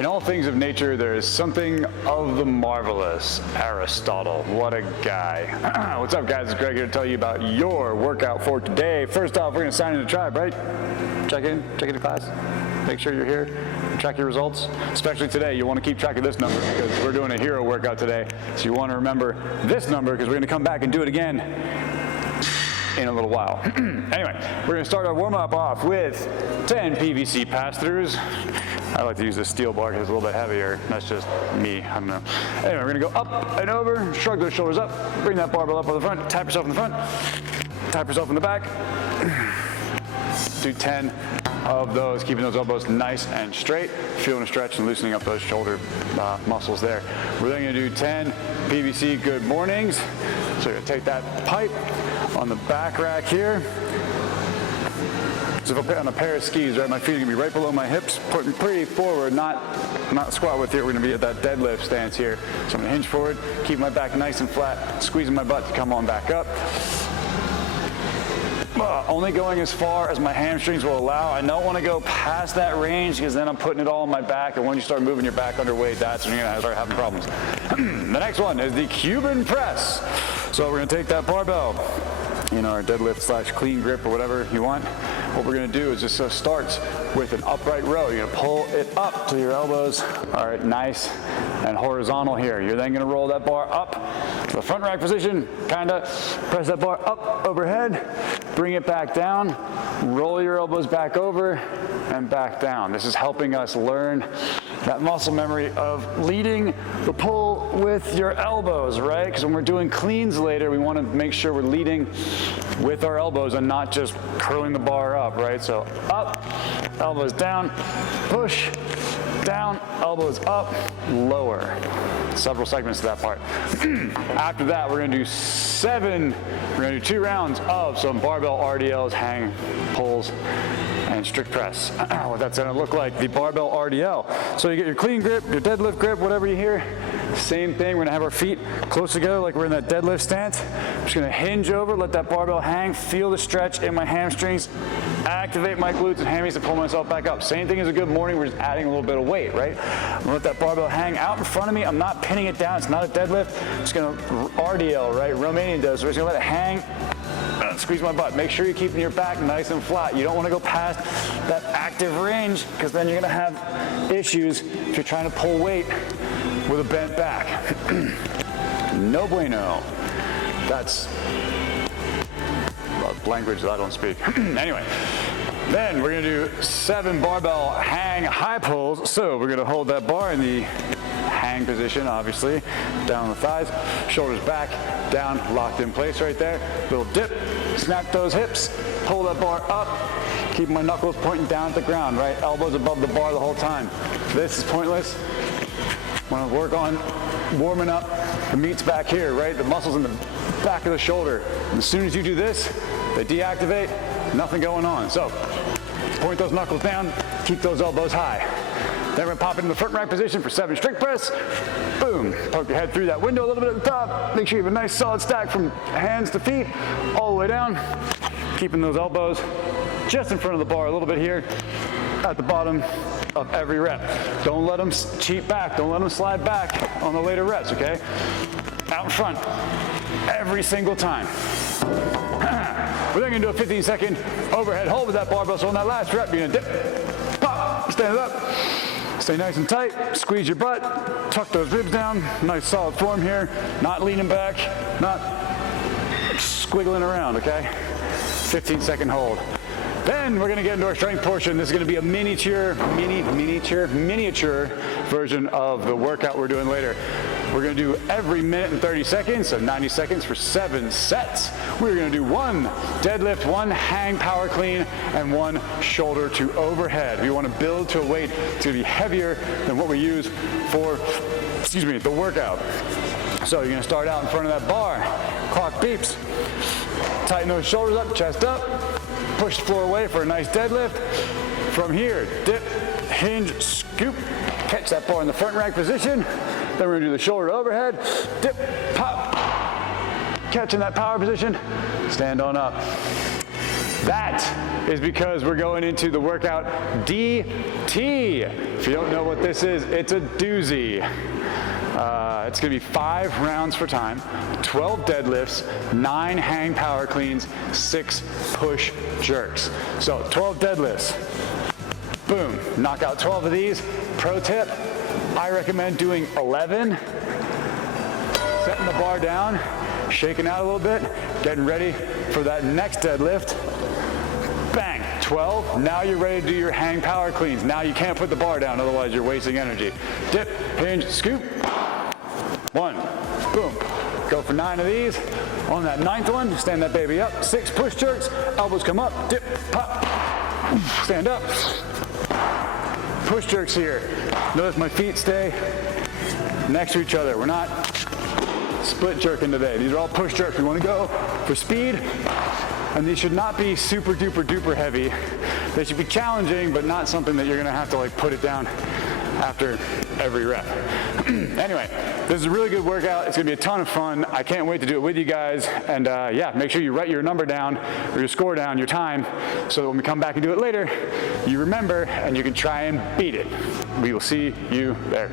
In all things of nature, there is something of the marvelous. Aristotle, what a guy. What's up, guys? It's Greg here to tell you about your workout for today. First off, we're gonna sign in the tribe, right? Check into class, make sure you're here, track your results. Especially today, you wanna keep track of this number because we're doing a hero workout today. So you wanna remember this number because we're gonna come back and do it again in a little while. Anyway, we're gonna start our warm-up off with 10 PVC Pass Thrus. I like to use this steel bar because it's a little bit heavier. That's just me, I don't know. Anyway, we're gonna go up and over, shrug those shoulders up, bring that barbell up on the front, tap yourself in the front, tap yourself in the back. Do 10 of those, keeping those elbows nice and straight, feeling a stretch and loosening up those shoulder muscles there. We're then gonna do 10 PVC Good Mornings. So you're gonna take that pipe on the back rack here. So if I put on a pair of skis, right, my feet are gonna be right below my hips, putting pretty forward, not squat with it. We're gonna be at that deadlift stance here. So I'm gonna hinge forward, keep my back nice and flat, squeezing my butt to come on back up. Only going as far as my hamstrings will allow. I don't want to go past that range because then I'm putting it all on my back, and when you start moving your back underweight, that's when you're going to start having problems. The next one is the Cuban Press. So we're going to take that barbell in our deadlift / clean grip or whatever you want. What we're going to do is just starts with an upright row. You're going to pull it up to your elbows are nice and horizontal here. You're then going to roll that bar up to the front rack position, kind of press that bar up overhead, bring it back down, roll your elbows back over and back down. This is helping us learn that muscle memory of leading the pull with your elbows, right? Because when we're doing cleans later, we want to make sure we're leading with our elbows and not just curling the bar up, right? So up, elbows down, push, down, elbows up, lower. Several segments to that part. After that, we're gonna do 2 rounds of some barbell RDLs, hang, pulls, and strict press. What that's gonna look like, the barbell RDL. So you get your clean grip, your deadlift grip, whatever you hear. Same thing, we're gonna have our feet close together like we're in that deadlift stance. I'm just gonna hinge over, let that barbell hang, feel the stretch in my hamstrings, activate my glutes and hammies to pull myself back up. Same thing as a good morning, we're just adding a little bit of weight, right? I'm gonna let that barbell hang out in front of me. I'm not pinning it down, it's not a deadlift. I'm just gonna RDL, right? Romanian does, so we're just gonna let it hang. Squeeze my butt. Make sure you're keeping your back nice and flat. You don't want to go past that active range because then you're going to have issues if you're trying to pull weight with a bent back. No bueno. That's language that I don't speak. Anyway, then we're going to do 7 barbell hang high pulls. So we're going to hold that bar in the hang position, obviously, down on the thighs, shoulders back, down, locked in place right there. Little dip, snap those hips, pull that bar up, keep my knuckles pointing down at the ground, right? Elbows above the bar the whole time. This is pointless. Want to work on warming up the meats back here, right? The muscles in the back of the shoulder. And as soon as you do this, they deactivate, nothing going on. So point those knuckles down, keep those elbows high. Then we're gonna pop into the front rack position for 7 strict press. Boom, poke your head through that window a little bit at the top. Make sure you have a nice solid stack from hands to feet, all the way down. Keeping those elbows just in front of the bar a little bit here at the bottom of every rep. Don't let them cheat back, don't let them slide back on the later reps, okay? Out in front, every single time. We're then gonna do a 15-second overhead hold with that barbell. So on that last rep, you're gonna dip, pop, stand it up. Stay nice and tight, squeeze your butt, tuck those ribs down, nice solid form here, not leaning back, not squiggling around, okay? 15-second hold. Then we're gonna get into our strength portion. This is gonna be a miniature version of the workout we're doing later. We're gonna do every minute and 30 seconds, so 90 seconds for 7 sets. We're gonna do 1 deadlift, 1 hang power clean, and 1 shoulder to overhead. We wanna build to a weight that's gonna be heavier than what we use for, the workout. So you're gonna start out in front of that bar, clock beeps, tighten those shoulders up, chest up, push the floor away for a nice deadlift. From here, dip, hinge, scoop, catch that bar in the front rack position. Then we're gonna do the shoulder overhead, dip, pop, catching that power position, stand on up. That is because we're going into the workout D T. If you don't know what this is, it's a doozy. It's gonna be 5 rounds for time, 12 deadlifts, 9 hang power cleans, 6 push jerks. So 12 deadlifts, boom, knock out 12 of these. Pro tip, I recommend doing 11, setting the bar down, shaking out a little bit, getting ready for that next deadlift. Bang, 12, now you're ready to do your hang power cleans. Now you can't put the bar down, otherwise you're wasting energy. Dip, hinge, scoop. 1, boom. Go for 9 of these. On that 9th one, stand that baby up. 6 push jerks, elbows come up, dip, pop, stand up. Push jerks here. Notice my feet stay next to each other. We're not split jerking today. These are all push jerks. We want to go for speed, and these should not be super duper duper heavy. They should be challenging, but not something that you're gonna have to like put it down after every rep. Anyway, this is a really good workout. It's gonna be a ton of fun. I can't wait to do it with you guys. And yeah, make sure you write your number down or your score down, your time, so that when we come back and do it later, you remember and you can try and beat it. We will see you there.